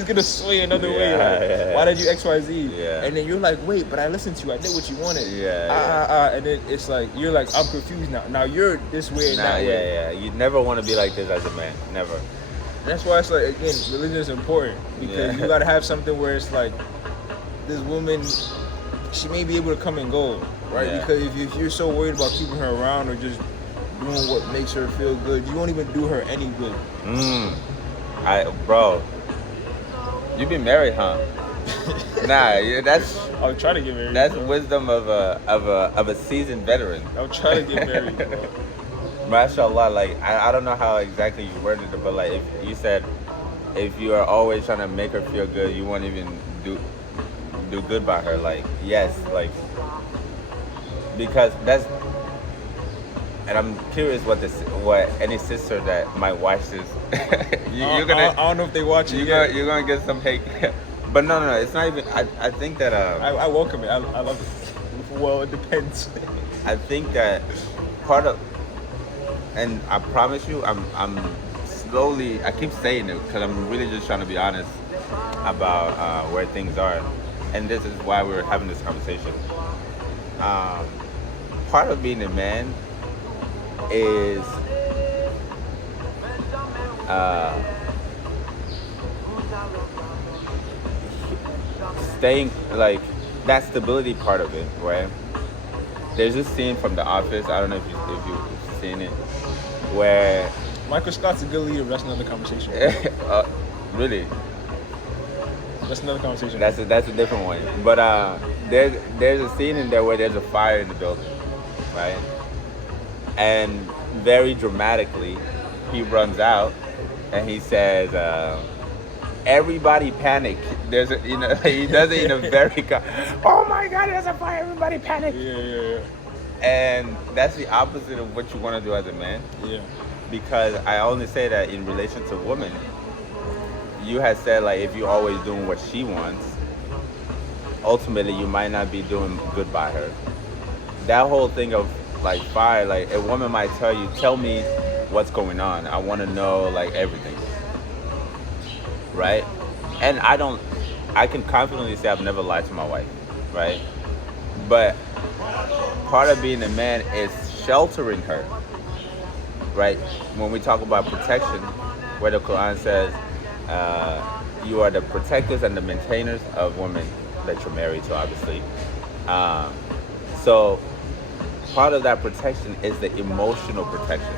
gonna sway another way. Like, why did you XYZ? And then you're like, wait, but I listened to you. I did what you wanted. And then it's like you're like, I'm confused now. Now you're this way and that way. You never want to be like this as a man. Never. And that's why it's like, again, religion is important, because you gotta have something where it's like this woman, she may be able to come and go, right? Because if you're so worried about keeping her around or just doing what makes her feel good, you won't even do her any good. Bro, you been married, huh? That's. I'll try to get married. That's wisdom of a seasoned veteran. I'll try to get married, bro. Mashallah, like I don't know how exactly you worded it, but like if you said if you are always trying to make her feel good, you won't even do good by her. Like yes, like because that's. And I'm curious what any sister that might watch this. I don't know if they watch it. You're gonna get some hate. But no, it's not even. I think that. I welcome it. I love it. Well, it depends. I think that part of, and I promise you, I'm slowly. I keep saying it because I'm really just trying to be honest about where things are, and this is why we're having this conversation. Part of being a man is staying, like that stability part of it, right? There's this scene from The Office. I don't know if you've seen it, where Michael Scott's a good leader. That's another conversation. Really? That's another conversation. That's a different one. But there's a scene in there where there's a fire in the building, right? And very dramatically, he runs out and he says, "Everybody panic!" He does it in a very, "Oh my God, there's a fire! Everybody panic!" Yeah. And that's the opposite of what you want to do as a man. Yeah. Because I only say that in relation to women. You had said like if you're always doing what she wants, ultimately you might not be doing good by her. That whole thing of like fire, like a woman might tell me what's going on. I want to know like everything, right? And I can confidently say I've never lied to my wife, right? But part of being a man is sheltering her, right? When we talk about protection, where the Quran says you are the protectors and the maintainers of women that you're married to, obviously. So part of that protection is the emotional protection.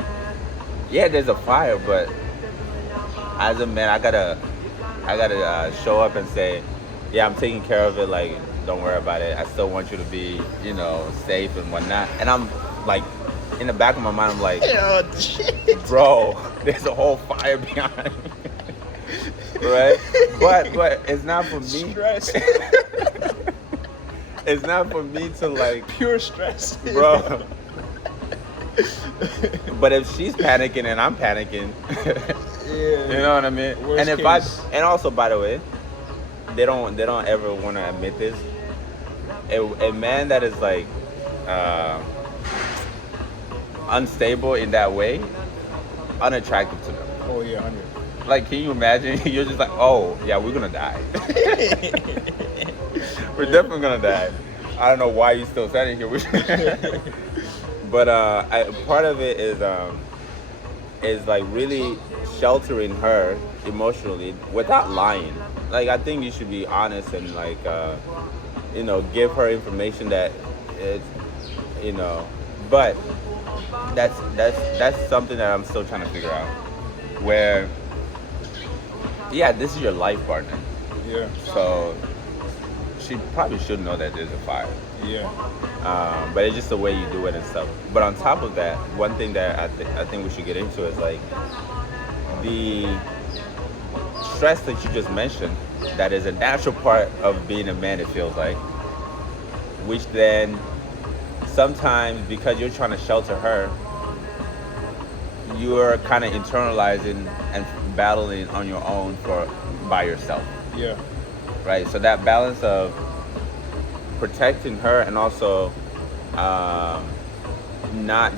Yeah, there's a fire, but as a man, I gotta show up and say, yeah, I'm taking care of it. Like, don't worry about it. I still want you to be, safe and whatnot. And I'm like, in the back of my mind, I'm like, bro, there's a whole fire behind me. Right? But it's not for me. Stress. It's not for me to like pure stress, bro. But if she's panicking and I'm panicking, you know what I mean? Worst and case. And also, by the way, they don't ever want to admit this. A man that is like unstable in that way, unattractive to them. Oh yeah, 100. Like, can you imagine? You're just like, oh yeah, we're gonna die. We're definitely gonna die. I don't know why you're still standing here. But part of it is like really sheltering her emotionally without lying. Like, I think you should be honest and like give her information that is, but that's something that I'm still trying to figure out. Where, yeah, this is your life partner. Yeah. So she probably should know that there's a fire. Yeah. But it's just the way you do it and stuff. But on top of that, one thing that I think we should get into is like the stress that you just mentioned. That is a natural part of being a man. It feels like, which then sometimes because you're trying to shelter her, you're kind of internalizing and battling on your own by yourself. Yeah. Right. So that balance of protecting her and also not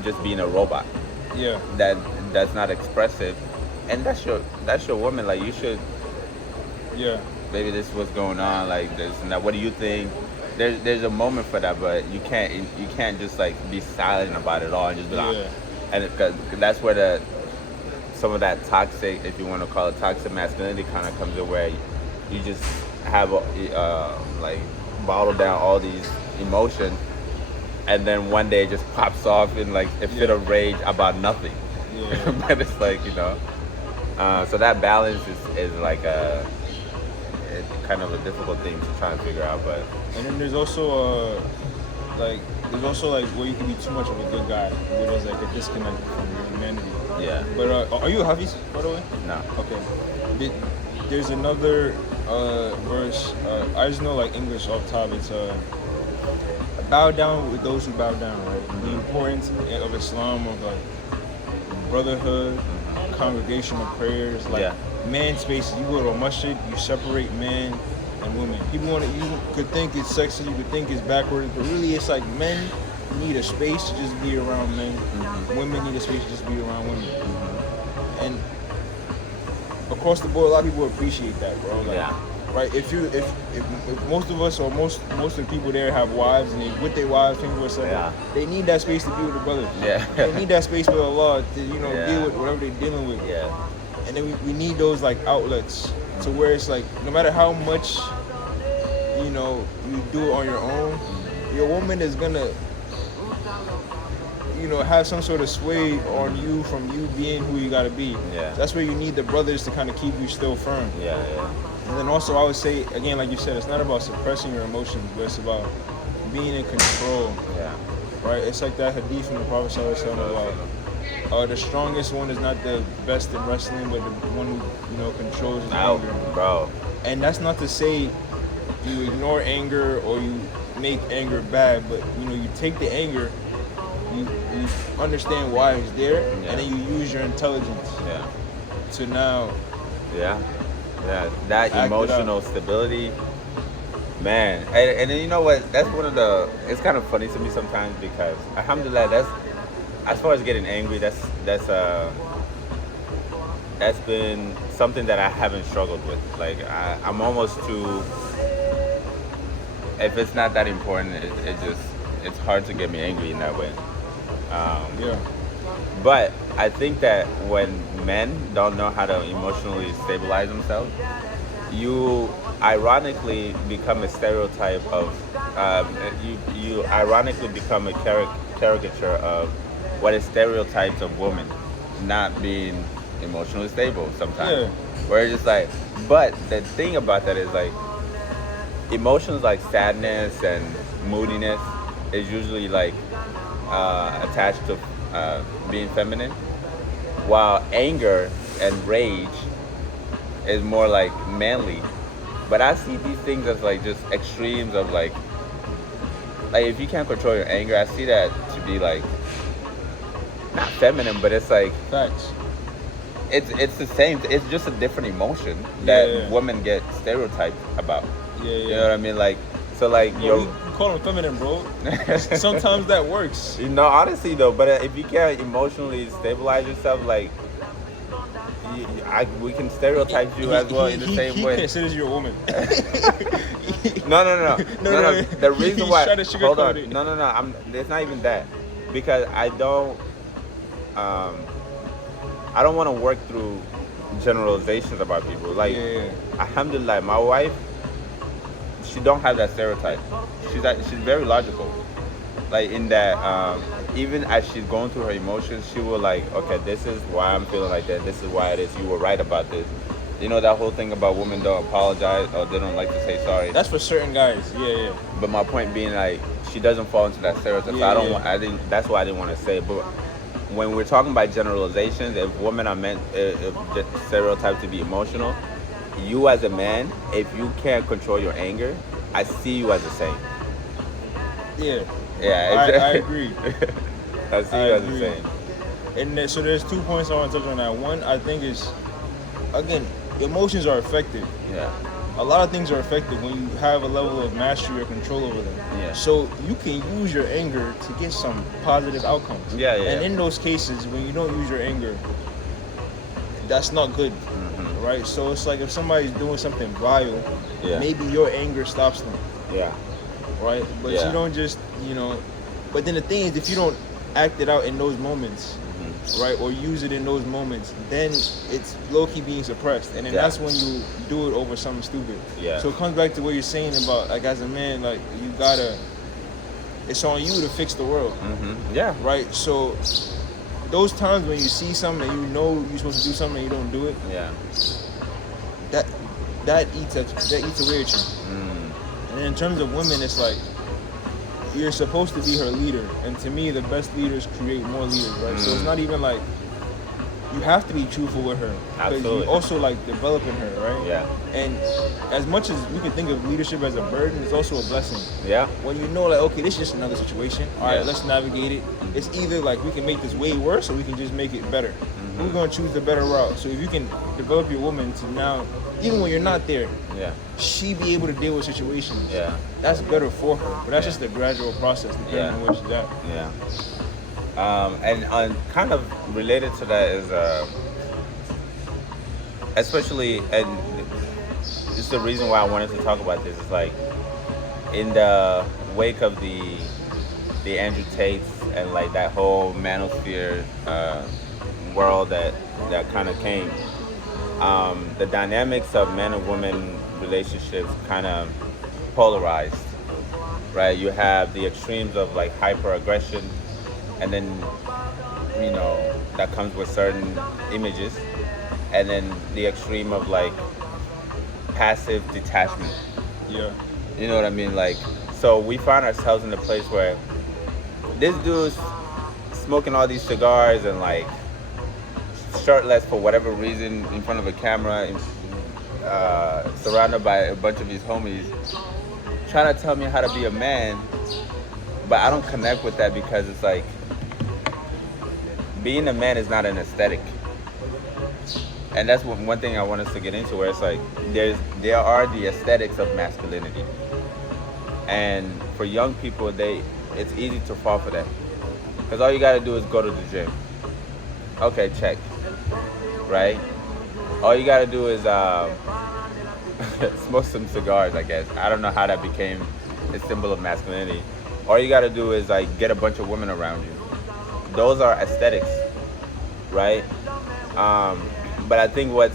just being a robot. Yeah. That's not expressive, and that's your woman. Like you should. Yeah. Maybe this is what's going on. Like this and that. What do you think? There's a moment for that, but you can't just like be silent about it all and just be like. Yeah. And that's where some of that toxic, if you want to call it toxic masculinity, kind of comes in, where you just have like bottle down all these emotions, and then one day it just pops off in like a fit of rage about nothing. Yeah. But it's like so that balance is like it's kind of a difficult thing to try and figure out. But and then there's also like where you can be too much of a good guy, where there's like a disconnect from your humanity. yeah. But are you a Hafiz, by the way? No. Okay. There's another verse. I just know like English off top. It's bow down with those who bow down, right? Mm-hmm. The importance of Islam, of like brotherhood, congregational prayers, like man spaces. You go to a masjid, you separate men and women. You could think it's sexy, you could think it's backwards, but really it's like men need a space to just be around men. Mm-hmm. Women need a space to just be around women. Mm-hmm. And across the board, a lot of people appreciate that, bro. Like, right? If most of us or most of the people there have wives and they with their wives 24/7, they need that space to be with the brothers. Yeah. They need that space with Allah to deal with whatever they're dealing with. Yeah. And then we need those like outlets to where it's like no matter how much you do it on your own, your woman is gonna have some sort of sway on you from you being who you gotta be. Yeah. That's where you need the brothers to kind of keep you still firm. Yeah. And then also I would say, again, like you said, it's not about suppressing your emotions, but it's about being in control. Yeah. Right? It's like that hadith from the Prophet about the strongest one is not the best in wrestling, but the one who controls his anger. Bro. And that's not to say you ignore anger or you make anger bad, but you take the anger, you understand why it's there, and then you use your intelligence to now that emotional stability, man. And then you know what, that's one of the, it's kind of funny to me sometimes because alhamdulillah, that's as far as getting angry, that's been something that I haven't struggled with. Like I'm almost too, if it's not that important, it's hard to get me angry in that way. But I think that when men don't know how to emotionally stabilize themselves, you ironically become a stereotype of, you ironically become a caricature of what is stereotypes of women not being emotionally stable sometimes. Yeah. Where it's just like, but the thing about that is like, emotions like sadness and moodiness is usually like attached to being feminine, while anger and rage is more like manly. But I see these things as like just extremes of like if you can't control your anger, I see that to be like not feminine, but it's like facts. It's the same. It's just a different emotion that women get stereotyped about. You know what I mean? Like, so like you call them feminine, bro. Sometimes that works. Honestly though, but if you can't emotionally stabilize yourself, like we can stereotype you as well in the same way. He considers you a woman. No. The reason why. Hold on. No. It's not even that, because I don't want to work through generalizations about people. Like, alhamdulillah, my wife, she don't have that stereotype. She's very logical. Like in that, even as she's going through her emotions, she will like, okay, this is why I'm feeling like that. This is why it is. You were right about this. You know that whole thing about women don't apologize or they don't like to say sorry. That's for certain guys. Yeah. But my point being, like, she doesn't fall into that stereotype. Yeah, I don't want. I didn't. That's why I didn't want to say it. But when we're talking about generalizations, if women are meant if stereotyped to be emotional, you as a man, if you can't control your anger, I see you as the same. Yeah. Yeah. I agree. I see you as the same. And so there's 2 points I want to touch on that. One, I think is, again, emotions are affected. Yeah. A lot of things are affected when you have a level of mastery or control over them. Yeah. So you can use your anger to get some positive outcomes. Yeah. And in those cases, when you don't use your anger, that's not good, right? So it's like if somebody's doing something vile, maybe your anger stops them. Yeah. Right? But you don't just, but then the thing is, if you don't act it out in those moments, right, or use it in those moments, then it's low-key being suppressed, and then that's when you do it over something stupid. So it comes back to what you're saying about, like, as a man, like, you gotta, it's on you to fix the world. Right? So those times when you see something and you know you're supposed to do something and you don't do it, that eats away at you. And in terms of women, it's like, you're supposed to be her leader, and to me, the best leaders create more leaders, right? So it's not even like you have to be truthful with her, because you also like developing her, right? And as much as we can think of leadership as a burden, it's also a blessing. When you know, like, okay, this is just another situation. All right, let's navigate it. It's either like we can make this way worse, or we can just make it better. We're gonna choose the better route. So if you can develop your woman to now, even when you're not there, she be able to deal with situations. That's better for her. But that's just a gradual process, depending on where she's at. And kind of related to that is, especially, and this is the reason why I wanted to talk about this. Is like in the wake of the Andrew Tates and like that whole manosphere world that kind of came. The dynamics of men and women relationships kind of polarized, right? You have the extremes of like hyper-aggression, and then, that comes with certain images, and then the extreme of like passive detachment. You know what I mean? Like, so we find ourselves in a place where this dude's smoking all these cigars and like shirtless for whatever reason in front of a camera, surrounded by a bunch of his homies, trying to tell me how to be a man, but I don't connect with that, because it's like being a man is not an aesthetic, and that's one thing I want us to get into, where it's like there are the aesthetics of masculinity, and for young people, it's easy to fall for that, because all you got to do is go to the gym. Okay, check. Right? All you gotta do is smoke some cigars, I guess. I don't know how that became a symbol of masculinity. All you gotta do is like get a bunch of women around you. Those are aesthetics, right? But I think what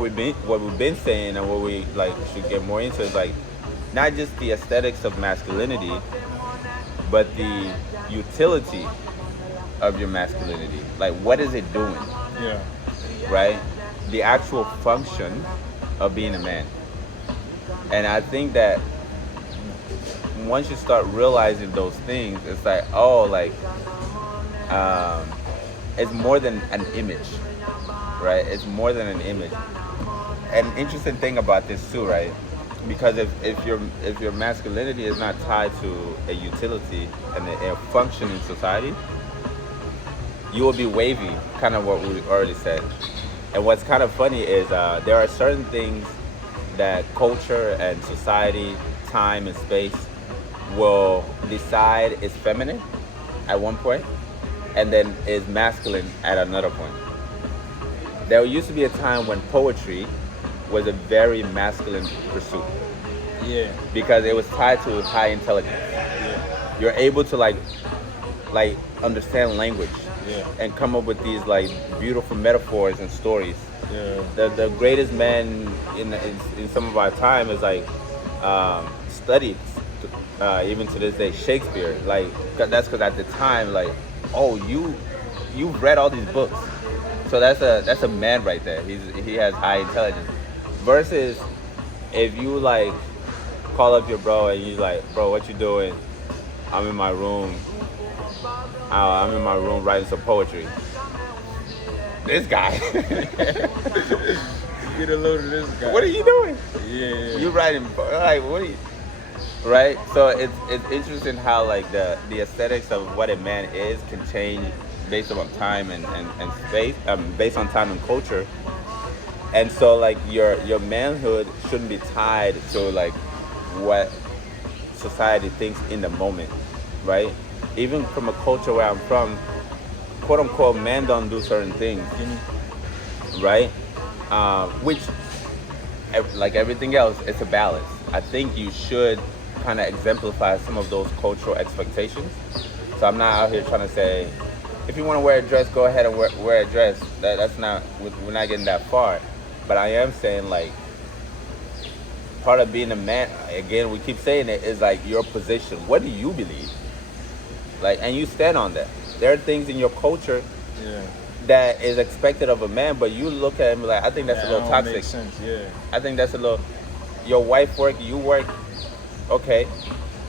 we've been saying, and what we like should get more into, is like not just the aesthetics of masculinity, but the utility of your masculinity. Like, what is it doing? Right? The actual function of being a man. And I think that once you start realizing those things, it's like, it's more than an image, right? It's more than an image. An interesting thing about this too, right? Because if your masculinity is not tied to a utility and a function in society, you will be wavy, kind of what we already said. And what's kind of funny is there are certain things that culture and society, time and space will decide is feminine at one point, and then is masculine at another point. There used to be a time when poetry was a very masculine pursuit. Because it was tied to high intelligence. You're able to like understand language. And come up with these like beautiful metaphors and stories. The greatest man in some of our time is like studied even to this day, Shakespeare. Like that's because at the time, like, oh, you've read all these books, So that's a man right there. He has high intelligence. Versus if you like call up your bro and you like, bro, what you doing? I'm in my room. I'm in my room writing some poetry. This guy. Get a load of this guy. What are you doing? Yeah. You writing like what are you? Right. So it's interesting how like the aesthetics of what a man is can change based on time and space, based on time and culture. And so like your manhood shouldn't be tied to like what society thinks in the moment, right? Even from a culture where I'm from, quote unquote, men don't do certain things, right? Which, like everything else, it's a balance. I think you should kind of exemplify some of those cultural expectations. So I'm not out here trying to say, if you want to wear a dress, go ahead and wear a dress. That's not, we're not getting that far. But I am saying like, part of being a man, again, we keep saying it, is like your position. What do you believe? Like, and you stand on that. There are things in your culture that is expected of a man, but you look at him like, I think that's a little toxic. Makes sense, yeah. I think that's a little, your wife work, you work, okay.